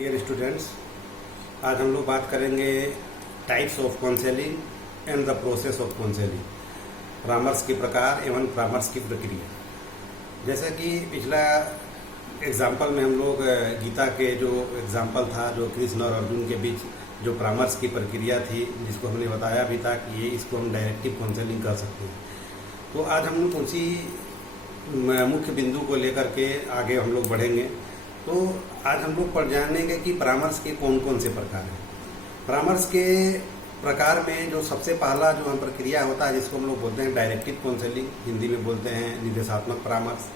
Dear students, आज हम लोग बात करेंगे types of counselling and the process of counselling. परामर्श के प्रकार एवं परामर्श की प्रक्रिया। जैसा कि पिछला एग्जाम्पल में हम लोग गीता के जो एग्जाम्पल था, जो कृष्ण और अर्जुन के बीच जो परामर्श की प्रक्रिया थी, जिसको हमने बताया भी था कि इसको हम डायरेक्टिव काउंसलिंग कर सकते हैं। तो आज हम लोग उसी मुख्य बिंदु को लेकर के आगे हम लोग बढ़ेंगे। तो आज हम लोग पढ़ जानेंगे कि परामर्श के कौन कौन से प्रकार हैं। परामर्श के प्रकार में जो सबसे पहला जो हम प्रक्रिया होता है, जिसको हम लोग बोलते हैं डायरेक्टिव काउंसलिंग, हिंदी में बोलते हैं निर्देशात्मक परामर्श।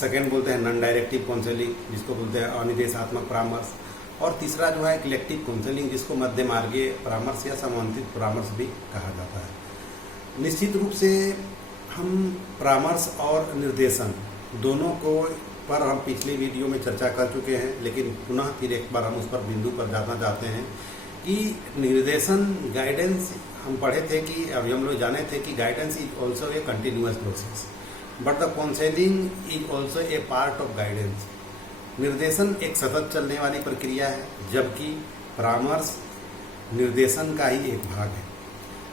सेकेंड बोलते हैं नॉन डायरेक्टिव काउंसलिंग, जिसको बोलते हैं अनिर्देशात्मक परामर्श। और तीसरा जो है कलेक्टिव काउंसलिंग, जिसको मध्य मार्गीय परामर्श या समन्वित परामर्श भी कहा जाता है। निश्चित रूप से हम परामर्श और निर्देशन दोनों को पर हम पिछले वीडियो में चर्चा कर चुके हैं, लेकिन पुनः फिर एक बार हम उस पर बिंदु पर जाना चाहते हैं कि निर्देशन गाइडेंस हम पढ़े थे कि अभी हम लोग जाने थे कि guidance is also a continuous process but the counselling is also a part of guidance. निर्देशन एक सतत चलने वाली प्रक्रिया है, जबकि परामर्श निर्देशन का ही एक भाग है।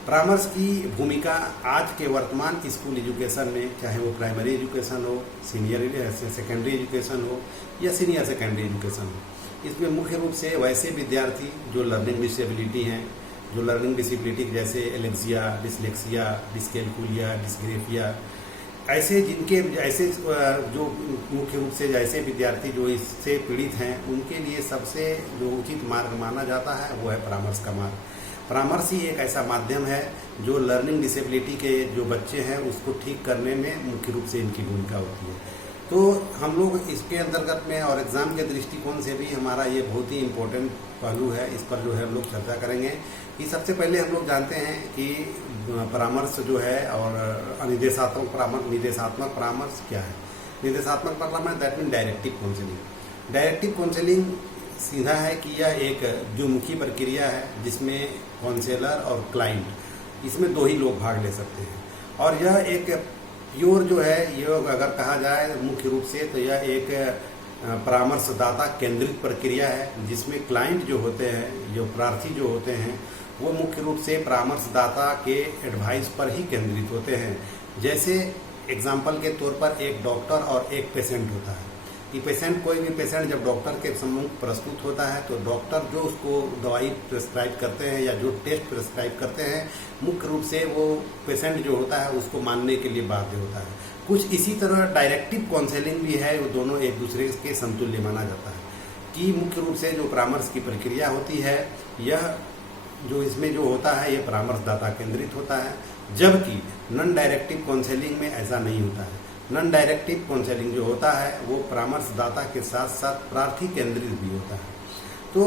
परामर्श की भूमिका आज के वर्तमान स्कूल एजुकेशन में, चाहे वो प्राइमरी एजुकेशन हो, सीनियर सेकेंडरी एजुकेशन हो या सीनियर सेकेंडरी एजुकेशन हो, इसमें मुख्य रूप से वैसे विद्यार्थी जो लर्निंग डिसेबिलिटी हैं, जो लर्निंग डिसेबिलिटी जैसे एलेक्सिया, डिसलेक्सिया, डिस्कैल्कुलिया, डिस्ग्रेफिया, ऐसे जो मुख्य रूप से ऐसे विद्यार्थी जो इससे पीड़ित हैं, उनके लिए सबसे जो उचित मार्ग माना जाता है वो है परामर्श का मार्ग। परामर्श ही एक ऐसा माध्यम है जो लर्निंग डिसेबिलिटी के जो बच्चे हैं उसको ठीक करने में मुख्य रूप से इनकी भूमिका होती है। तो हम लोग इसके अंतर्गत में और एग्जाम के दृष्टिकोण से भी हमारा ये बहुत ही इम्पोर्टेंट पहलू है, इस पर जो है हम लोग चर्चा करेंगे। कि सबसे पहले हम लोग जानते हैं कि परामर्श जो है और निर्देशात्मक परामर्श क्या है। निर्देशात्मक परामर्श that mean directive counselling. Directive counselling सीधा है कि यह एक द्विमुखी प्रक्रिया है, जिसमें काउंसलर और क्लाइंट, इसमें दो ही लोग भाग ले सकते हैं। और यह एक प्योर जो है, ये अगर कहा जाए मुख्य रूप से, तो यह एक परामर्शदाता केंद्रित प्रक्रिया है, जिसमें क्लाइंट जो होते हैं, जो प्रार्थी जो होते हैं, वो मुख्य रूप से परामर्शदाता के एडवाइस पर ही केंद्रित होते हैं। जैसे एग्जाम्पल के तौर पर एक डॉक्टर और एक पेशेंट होता है कि कोई भी पेशेंट जब डॉक्टर के सम्मुख प्रस्तुत होता है, तो डॉक्टर जो उसको दवाई प्रिस्क्राइब करते हैं या जो टेस्ट प्रिस्क्राइब करते हैं, मुख्य रूप से वो पेशेंट जो होता है उसको मानने के लिए बाध्य होता है। कुछ इसी तरह डायरेक्टिव काउंसलिंग भी है, वो दोनों एक दूसरे के समतुल्य माना जाता है। कि मुख्य रूप से जो परामर्श की प्रक्रिया होती है, यह जो इसमें जो होता है, ये परामर्शदाता केंद्रित होता है, जबकि नॉन डायरेक्टिव काउंसलिंग में ऐसा नहीं होता है। नॉन डायरेक्टिव काउंसलिंग जो होता है वो परामर्शदाता के साथ साथ प्रार्थी केंद्रित भी होता है। तो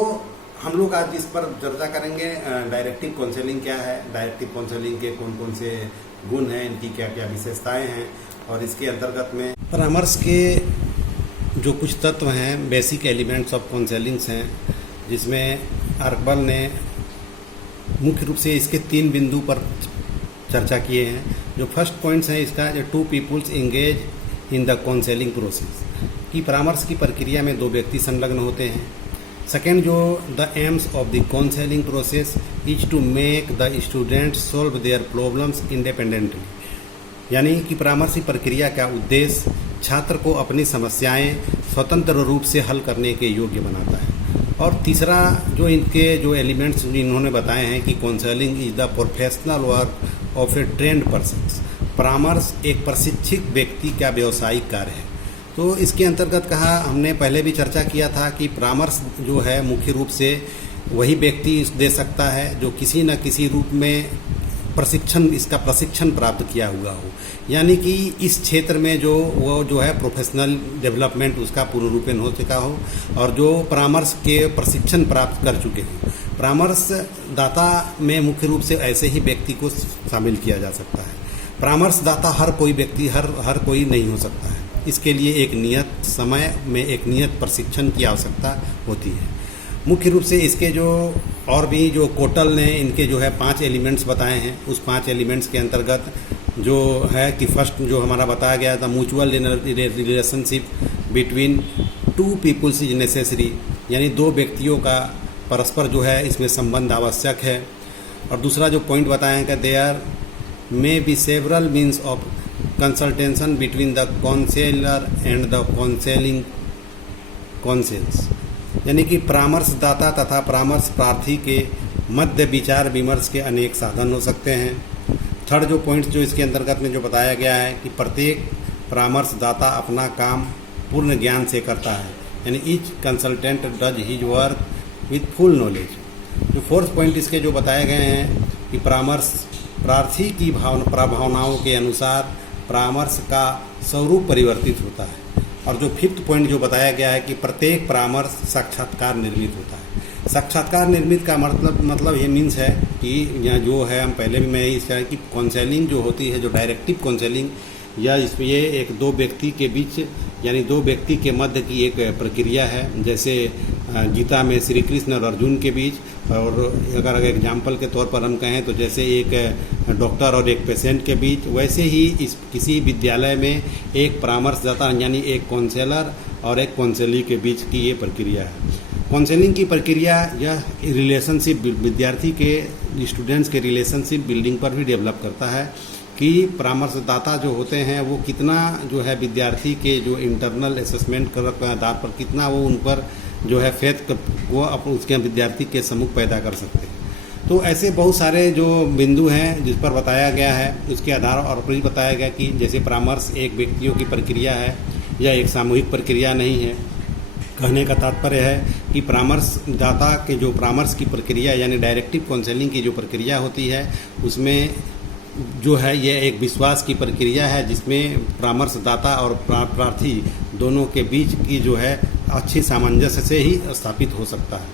हम लोग आज इस पर चर्चा करेंगे डायरेक्टिव काउंसलिंग क्या है, डायरेक्टिव काउंसलिंग के कौन कौन से गुण हैं, इनकी क्या क्या विशेषताएं हैं, और इसके अंतर्गत में परामर्श के जो कुछ तत्व हैं, बेसिक एलिमेंट्स ऑफ काउंसलिंग्स हैं, जिसमें अरकबल ने मुख्य रूप से इसके 3 बिंदु पर चर्चा किए हैं। जो फर्स्ट पॉइंट्स है इसका, जो 2 peoples engage in the counselling process, कि परामर्श की प्रक्रिया में 2 व्यक्ति संलग्न होते हैं। सेकेंड, जो the aims of the counselling process is to make the students solve their problems independently, यानी कि परामर्श की प्रक्रिया का उद्देश्य छात्र को अपनी समस्याएं स्वतंत्र रूप से हल करने के योग्य बनाता है। और तीसरा, जो इनके जो एलिमेंट्स इन्होंने बताए हैं कि counselling is the professional work of A trend person, परामर्श एक प्रशिक्षित व्यक्ति का व्यावसायिक कार्य है। तो इसके अंतर्गत कहा, हमने पहले भी चर्चा किया था कि परामर्श जो है मुख्य रूप से वही व्यक्ति दे सकता है जो किसी न किसी रूप में इसका प्रशिक्षण प्राप्त किया हुआ हो, यानी कि इस क्षेत्र में जो है प्रोफेशनल डेवलपमेंट उसका पूर्ण रूपेण हो चुका हो, और जो परामर्श के प्रशिक्षण प्राप्त कर चुके हों। परामर्शदाता में मुख्य रूप से ऐसे ही व्यक्ति को शामिल किया जा सकता है। परामर्शदाता हर कोई व्यक्ति हर कोई नहीं हो सकता है। इसके लिए एक नियत समय में एक नियत प्रशिक्षण की आवश्यकता होती है। मुख्य रूप से इसके जो और भी जो कोटल ने इनके जो है 5 एलिमेंट्स बताए हैं, उस 5 एलिमेंट्स के अंतर्गत जो है कि फर्स्ट जो हमारा बताया गया था, mutual relationship between 2 peoples is necessary, यानी दो व्यक्तियों का परस्पर जो है इसमें संबंध आवश्यक है। और दूसरा जो पॉइंट बताएं कि there may be several means of consultation between the counsellor and the counselling councils, यानी कि परामर्शदाता तथा परामर्श प्रार्थी के मध्य विचार विमर्श के अनेक साधन हो सकते हैं। थर्ड जो पॉइंट जो इसके अंतर्गत में जो बताया गया है कि प्रत्येक परामर्शदाता अपना काम पूर्ण ज्ञान से करता है, यानी each consultant does his work with full knowledge. जो फोर्थ पॉइंट इसके जो बताए गए हैं कि परामर्श प्रार्थी की भावनाओं के अनुसार परामर्श का स्वरूप परिवर्तित होता है। और जो फिफ्थ पॉइंट जो बताया गया है कि प्रत्येक परामर्श साक्षात्कार निर्मित होता है। साक्षात्कार निर्मित का मतलब ये मीन्स है कि यहाँ जो है हम पहले भी मैं इस तरह की काउंसलिंग जो होती है, जो डायरेक्टिव काउंसलिंग, या इसमें ये एक दो व्यक्ति के बीच यानी दो व्यक्ति के मध्य की एक प्रक्रिया है। जैसे गीता में श्री कृष्ण और अर्जुन के बीच, और अगर एग्जाम्पल के तौर पर हम कहें तो जैसे एक डॉक्टर और एक पेशेंट के बीच, वैसे ही इस किसी विद्यालय में एक परामर्शदाता यानी एक काउंसलर और एक काउंसली के बीच की ये प्रक्रिया है। काउंसलिंग की प्रक्रिया यह रिलेशनशिप विद्यार्थी के स्टूडेंट्स के रिलेशनशिप बिल्डिंग पर भी डेवलप करता है कि परामर्शदाता जो होते हैं वो कितना जो है विद्यार्थी के जो इंटरनल असेसमेंट के आधार पर कितना वो उन पर जो है फेथ वो उसके विद्यार्थी के सम्मुख पैदा कर सकते हैं। तो ऐसे बहुत सारे जो बिंदु हैं जिस पर बताया गया है, उसके आधार और पर बताया गया कि जैसे परामर्श एक व्यक्तियों की प्रक्रिया है या एक सामूहिक प्रक्रिया नहीं है। कहने का तात्पर्य है कि परामर्शदाता के जो परामर्श की प्रक्रिया यानी डायरेक्टिव काउंसलिंग की जो प्रक्रिया होती है उसमें जो है ये एक विश्वास की प्रक्रिया है जिसमें परामर्शदाता और प्रार्थी दोनों के बीच की जो है अच्छी सामंजस्य से ही स्थापित हो सकता है।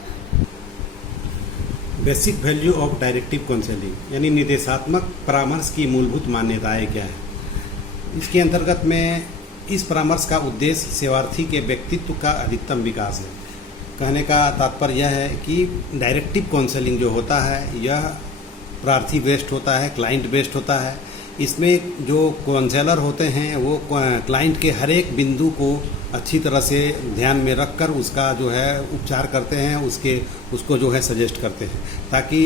Basic value of directive counselling यानी निर्देशात्मक परामर्श की मूलभूत मान्यताएं क्या है। इसके अंतर्गत में इस परामर्श का उद्देश्य सेवार्थी के व्यक्तित्व का अधिकतम विकास है। कहने का तात्पर्य यह है कि डायरेक्टिव काउंसलिंग जो होता है यह प्रार्थी बेस्ड होता है, क्लाइंट बेस्ड होता है। इसमें जो काउंसलर होते हैं वो क्लाइंट के हर एक बिंदु को अच्छी तरह से ध्यान में रखकर उसका जो है उपचार करते हैं, उसको जो है सजेस्ट करते हैं ताकि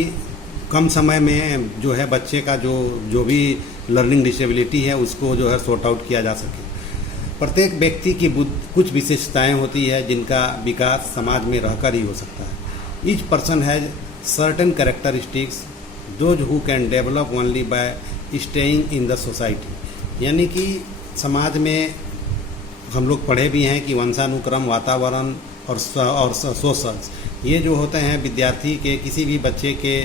कम समय में जो है बच्चे का जो भी लर्निंग डिसेबिलिटी है उसको जो है सॉर्ट आउट किया जा सके। प्रत्येक व्यक्ति की कुछ विशेषताएं होती है जिनका विकास समाज में रहकर ही हो सकता है। Each person has certain characteristics those who can develop only by staying in the society, यानी कि समाज में हम लोग पढ़े भी हैं कि वंशानुक्रम, वातावरण और सोशल ये जो होते हैं विद्यार्थी के किसी भी बच्चे के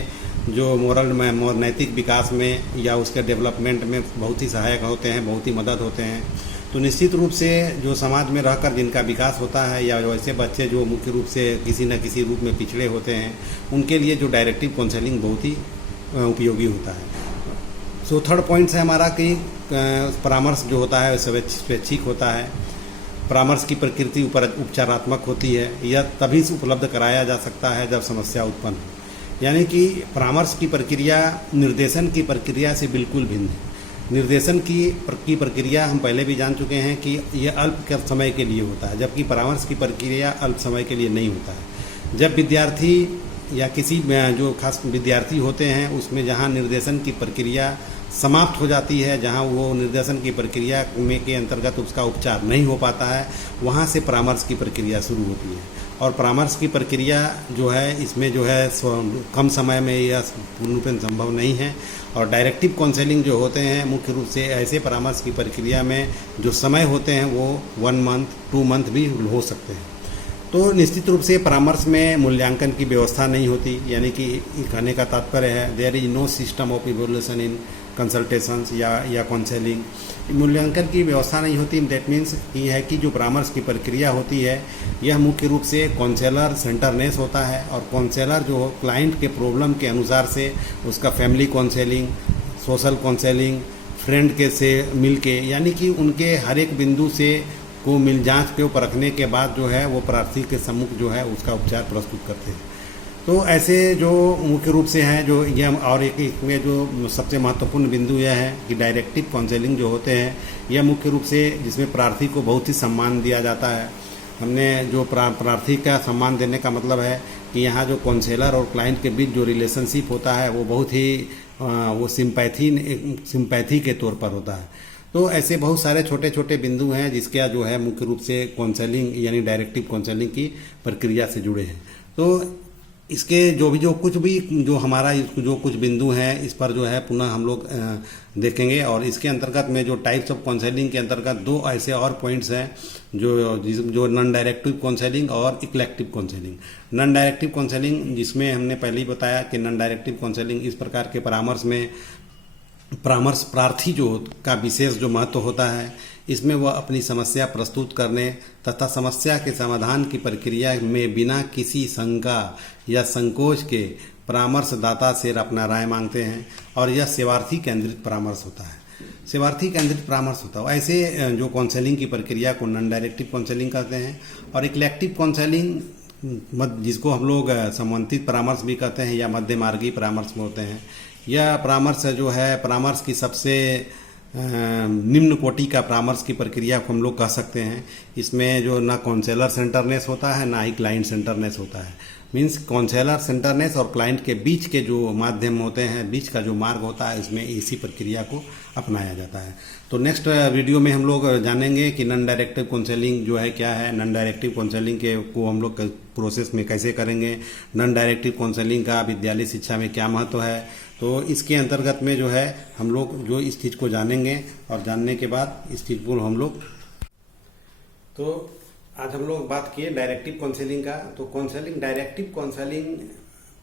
जो मोरल में नैतिक विकास में या उसके डेवलपमेंट में बहुत ही सहायक होते हैं, बहुत ही मदद होते हैं। तो निश्चित रूप से जो समाज में रहकर जिनका विकास होता है या वैसे बच्चे जो मुख्य रूप से किसी न किसी रूप में पिछड़े होते हैं उनके लिए जो डायरेक्टिव काउंसलिंग बहुत ही उपयोगी होता है। सो थर्ड पॉइंट है हमारा कि परामर्श जो होता है स्वैच्छिक होता है। परामर्श की प्रकृति उपचारात्मक होती है। यह तभी उपलब्ध कराया जा सकता है जब समस्या उत्पन्न हो, यानी कि परामर्श की प्रक्रिया निर्देशन की प्रक्रिया से बिल्कुल भिन्न है। निर्देशन की प्रक्रिया हम पहले भी जान चुके हैं कि यह अल्प समय के लिए होता है, जबकि परामर्श की प्रक्रिया अल्प समय के लिए नहीं होता है। जब विद्यार्थी या किसी जो खास विद्यार्थी होते हैं उसमें जहाँ निर्देशन की प्रक्रिया समाप्त हो जाती है, जहाँ वो निर्देशन की प्रक्रिया में के अंतर्गत उसका उपचार नहीं हो पाता है, वहाँ से परामर्श की प्रक्रिया शुरू होती है। और परामर्श की प्रक्रिया जो है इसमें जो है कम समय में यह पूर्ण रूप से संभव नहीं है। और डायरेक्टिव काउंसलिंग जो होते हैं मुख्य रूप से ऐसे परामर्श की प्रक्रिया में जो समय होते हैं वो 1 मंथ 2 मंथ भी हो सकते हैं। तो निश्चित रूप से परामर्श में मूल्यांकन की व्यवस्था नहीं होती, यानी कि कहने का तात्पर्य है there is no system of evolution in consultations या काउंसलिंग। मूल्यांकन की व्यवस्था नहीं होती। दैट मीन्स ये है कि जो परामर्श की प्रक्रिया होती है यह मुख्य रूप से काउंसलर सेंटरनेस होता है। और काउंसलर जो क्लाइंट के प्रॉब्लम के अनुसार से उसका family counselling, social counselling, friend के से मिल के, यानी कि उनके हर एक बिंदु से को मिल जांच के ऊपर रखने के बाद जो है वो प्रार्थी के सम्मुख जो है उसका उपचार प्रस्तुत करते हैं। तो ऐसे जो मुख्य रूप से हैं जो ये और एक इसमें जो सबसे महत्वपूर्ण बिंदु यह है कि डायरेक्टिव काउंसलिंग जो होते हैं यह मुख्य रूप से जिसमें प्रार्थी को बहुत ही सम्मान दिया जाता है हमने जो प्रार्थी का सम्मान देने का मतलब है कि यहाँ जो काउंसलर और क्लाइंट के बीच जो रिलेशनशिप होता है वो बहुत ही वो सिंपैथी के तौर पर होता है। तो ऐसे बहुत सारे छोटे छोटे बिंदु हैं जिसका जो है मुख्य रूप से काउंसलिंग यानी डायरेक्टिव काउंसलिंग की प्रक्रिया से जुड़े हैं। तो इसके जो हमारा जो कुछ बिंदु हैं इस पर जो है पुनः हम लोग देखेंगे। और इसके अंतर्गत में जो टाइप्स ऑफ काउंसलिंग के अंतर्गत दो ऐसे और पॉइंट्स हैं जो नॉन डायरेक्टिव काउंसलिंग और इक्लेक्टिव काउंसलिंग। नॉन डायरेक्टिव काउंसलिंग जिसमें हमने पहले ही बताया कि नॉन डायरेक्टिव काउंसलिंग इस प्रकार के परामर्श प्रार्थी जो का विशेष जो महत्व होता है, इसमें वह अपनी समस्या प्रस्तुत करने तथा समस्या के समाधान की प्रक्रिया में बिना किसी शंका या संकोच के परामर्शदाता से अपना राय मांगते हैं और यह सेवार्थी केंद्रित परामर्श होता है। सेवार्थी केंद्रित परामर्श होता है ऐसे जो काउंसलिंग की प्रक्रिया को नॉन डायरेक्टिव काउंसलिंग कहते हैं। और इक्लेक्टिव काउंसलिंग जिसको हम लोग समन्वित परामर्श भी कहते हैं या मध्य मार्गी परामर्श बोलते हैं। यह परामर्श जो है परामर्श की सबसे निम्न कोटि का परामर्श की प्रक्रिया को हम लोग कह सकते हैं। इसमें जो ना काउंसलर सेंटरनेस होता है ना ही क्लाइंट सेंटरनेस होता है। मीन्स काउंसलर सेंटरनेस और क्लाइंट के बीच के जो माध्यम होते हैं, बीच का जो मार्ग होता है, इसमें इसी प्रक्रिया को अपनाया जाता है। तो नेक्स्ट वीडियो में हम लोग जानेंगे कि नॉन डायरेक्टिव काउंसलिंग जो है क्या है, नॉन डायरेक्टिव काउंसलिंग को हम लोग प्रोसेस में कैसे करेंगे, नॉन डायरेक्टिव काउंसलिंग का विद्यालय शिक्षा में क्या महत्व है। तो इसके अंतर्गत में जो है हम लोग जो इस चीज़ को जानेंगे और जानने के बाद इस चीज़ को हम लोग आज हम लोग बात किए डायरेक्टिव काउंसलिंग का। तो डायरेक्टिव काउंसलिंग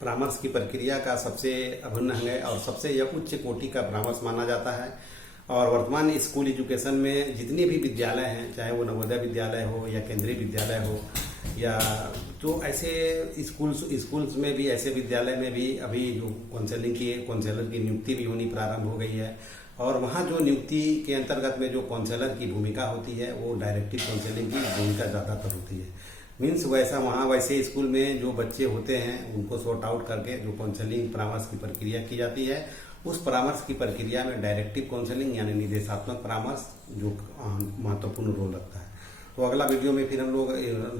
परामर्श की प्रक्रिया का सबसे अभिन्न अंग है और सबसे यह उच्च कोटि का परामर्श माना जाता है। और वर्तमान स्कूल एजुकेशन में जितने भी विद्यालय हैं, चाहे वो नवोदय विद्यालय हो या केंद्रीय विद्यालय हो या तो ऐसे स्कूल्स में भी, ऐसे विद्यालय में भी अभी जो काउंसलर की नियुक्ति भी होनी प्रारंभ हो गई है। और वहाँ जो नियुक्ति के अंतर्गत में जो काउंसलर की भूमिका होती है वो डायरेक्टिव काउंसलिंग की भूमिका ज़्यादातर होती है। मीन्स वैसे स्कूल में जो बच्चे होते हैं उनको सॉर्ट आउट करके जो काउंसलिंग परामर्श की प्रक्रिया की जाती है, उस परामर्श की प्रक्रिया में डायरेक्टिव काउंसलिंग यानी निर्देशात्मक परामर्श जो महत्वपूर्ण रोल रखता है। तो अगला वीडियो में फिर हम लोग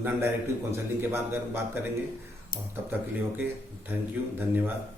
नॉन डायरेक्टिव काउंसलिंग के बाद बात करेंगे। और तब तक के लिए ओके, थैंक यू, धन्यवाद।